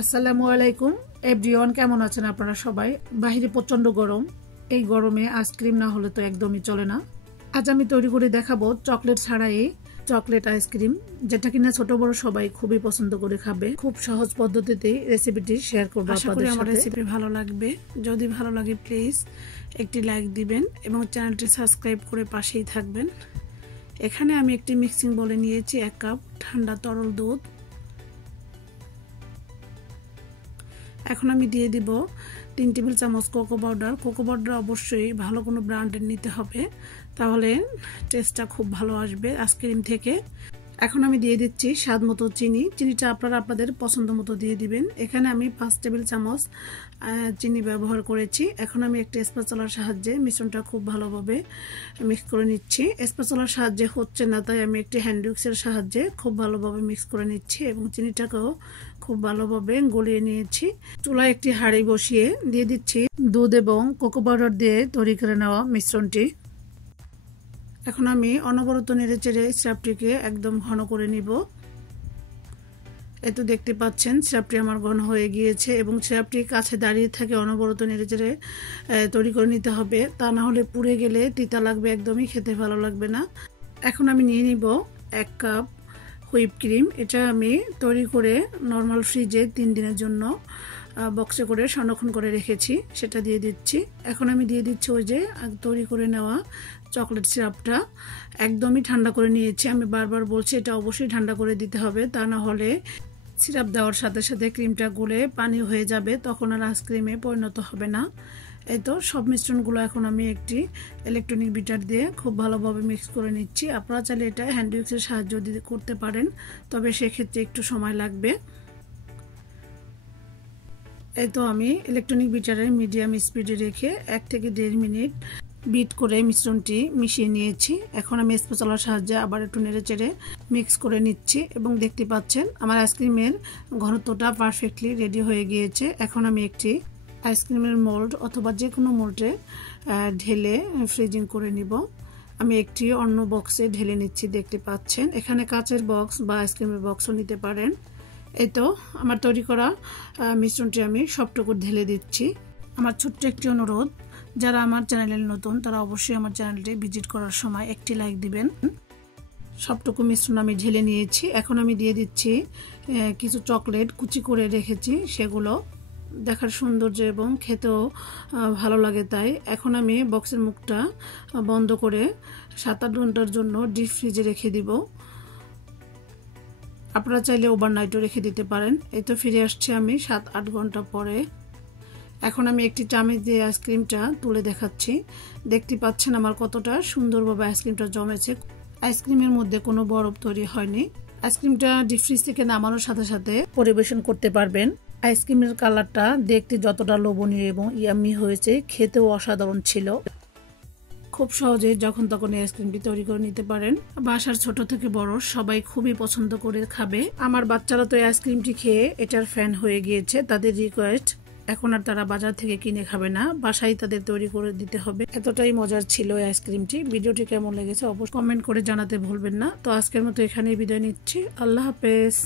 আসসালামু আলাইকুম এভরিওয়ান, কেমন আছেন আপনারা সবাই? বাইরে প্রচন্ড গরম। এই গরমে আইসক্রিম না হলে তো একদমই চলে না। আজ আমি তৈরি করে দেখাবো চকলেট ছাড়াই চকলেট আইসক্রিম, যেটা কিনা ছোট বড় সবাই খুবই পছন্দ করে খাবে। খুব সহজ পদ্ধতিতে রেসিপিটি শেয়ার করবো আপনাদের সাথে। আমার রেসিপি ভালো লাগবে, যদি ভালো লাগে প্লিজ একটি লাইক দিবেন এবং চ্যানেলটি সাবস্ক্রাইব করে পাশেই থাকবেন। এখানে আমি একটি মিক্সিং বলে নিয়েছি 1 কাপ ঠান্ডা তরল দুধ। এখন আমি দিয়ে দিব 3 টেবিল চামচ কোকো পাউডার। কোকো পাউডার অবশ্যই ভালো কোনো ব্র্যান্ডের নিতে হবে, তাহলে টেস্টটা খুব ভালো আসবে আইসক্রিম থেকে। এখন আমি দিয়ে দিচ্ছি স্বাদ মতো চিনি। চিনিটা আপনারা আপনাদের পছন্দ মতো দিয়ে দিবেন। এখানে আমি 5 টেবিল চামচ চিনি ব্যবহার করেছি। এখন আমি একটা স্প্যাচুলার সাহায্যে মিশ্রণটা খুব ভালোভাবে মিক্স করে নিচ্ছি। স্প্যাচুলার সাহায্যে হচ্ছে না, তাই আমি একটি হ্যান্ড উইক্সের সাহায্যে খুব ভালোভাবে মিক্স করে নিচ্ছি এবং চিনিটাকেও খুব ভালোভাবে গলিয়ে নিয়েছি। চুলায় একটি হাঁড়ি বসিয়ে দিয়ে দিচ্ছি দুধ এবং কোকো পাউডার দিয়ে তৈরি করে নেওয়া মিশ্রণটি। এখন আমি অনবরত নেড়ে চেড়ে সিরাপটিকে একদম ঘন করে নিব। এতো দেখতে পাচ্ছেন সিরাপটি আমার ঘন হয়ে গিয়েছে এবং সিরাপটি কাছে দাঁড়িয়ে থাকে অনবরত নেড়ে চেড়ে তৈরি করে নিতে হবে, তা না হলে পুড়ে গেলে তিতা লাগবে, একদমই খেতে ভালো লাগবে না। এখন আমি নিয়ে নিব 1 কাপ হুইপ ক্রিম। এটা আমি তৈরি করে নর্মাল ফ্রিজে 3 দিনের জন্য বক্সে করে সংরক্ষণ করে রেখেছি, সেটা দিয়ে দিচ্ছি। এখন আমি দিয়ে দিচ্ছি ওই যে তৈরি করে নেওয়া চকলেট সিরাপটা। একদমই ঠান্ডা করে নিয়েছি। আমি বারবার বলছি এটা অবশ্যই ঠান্ডা করে দিতে হবে, তা না হলে সিরাপ দেওয়ার সাথে সাথে ক্রিমটা গলে পানি হয়ে যাবে, তখন আর আইসক্রিমে পরিণত হবে না। এই তো সব মিশ্রণগুলো এখন আমি একটি ইলেকট্রনিক বিটার দিয়ে খুব ভালোভাবে মিক্স করে নিচ্ছি। আপনারা চাইলে এটা হ্যান্ড উইক্সের সাহায্য দিয়ে করতে পারেন, তবে সেক্ষেত্রে একটু সময় লাগবে। এই তো আমি ইলেকট্রনিক বিটারে মিডিয়াম স্পিডে রেখে 1 থেকে 1.5 মিনিট বিট করে মিশ্রণটি মিশিয়ে নিয়েছি। এখন আমি স্প্যাচুলার সাহায্যে আবার একটু নেড়ে চেড়ে মিক্স করে নিচ্ছি এবং দেখতে পাচ্ছেন আমার আইসক্রিমের ঘনত্বটা পারফেক্টলি রেডি হয়ে গিয়েছে। এখন আমি একটি আইসক্রিমের মোল্ড অথবা যে কোনো মোল্ডে ঢেলে ফ্রিজিং করে নিব। আমি একটি অন্য বক্সে ঢেলে নিচ্ছি, দেখতে পাচ্ছেন। এখানে কাচের বক্স বা আইসক্রিমের বক্সও নিতে পারেন। এই তো আমার তৈরি করা মিশ্রণটি আমি সবটুকু ঢেলে দিচ্ছি। আমার ছোট্ট একটি অনুরোধ, যারা আমার চ্যানেলে নতুন তারা অবশ্যই আমার চ্যানেলটি ভিজিট করার সময় একটি লাইক দিবেন। সবটুকু মিশ্রণ আমি ঢেলে নিয়েছি। এখন আমি দিয়ে দিচ্ছি কিছু চকলেট কুচি করে রেখেছি, সেগুলো দেখার সৌন্দর্য এবং খেতেও ভালো লাগে তাই। এখন আমি বক্সের মুখটা বন্ধ করে 7-8 ঘন্টার জন্য ডিপ ফ্রিজে রেখে দিব। আপনারা চাইলে ওভারনাইটও রেখে দিতে পারেন। এই তো ফিরে আসছি আমি 7-8 ঘন্টা পরে। এখন আমি একটি চামচ দিয়ে আইসক্রিমটা তুলে দেখাচ্ছি। দেখতে পাচ্ছেন আমার কতটা সুন্দরভাবে আইসক্রিমটা জমেছে। আইসক্রিমের মধ্যে কোনো বরফ তৈরি হয়নি। আইসক্রিমটা ডিপ ফ্রিজ থেকে নামানোর সাথে সাথে পরিবেশন করতে পারবেন। আইসক্রিমের কালারটা দেখতে যতটা লোভনীয় এবং ইয়াম্মি হয়েছে, খেতেও অসাধারণ ছিল। খুব সহজে যখন তখন এই আইসক্রিমটি তৈরি করে নিতে পারেন। বাসার ছোট থেকে বড় সবাই খুবই পছন্দ করে খাবে। আমার বাচ্চারা তো এই আইসক্রিমটি খেয়ে এটার ফ্যান হয়ে গিয়েছে। তাদের রিকোয়েস্ট, এখন আর তারা বাজার থেকে কিনে খাবে না, বাসায় তাদের তৈরি করে দিতে হবে। এতটাই মজার ছিল এই আইসক্রিমটি। ভিডিওটি কেমন লেগেছে অবশ্যই কমেন্ট করে জানাতে ভুলবেন না। তো আজকের মতো এখানেই বিদায় নিচ্ছি। আল্লাহ হাফেজ।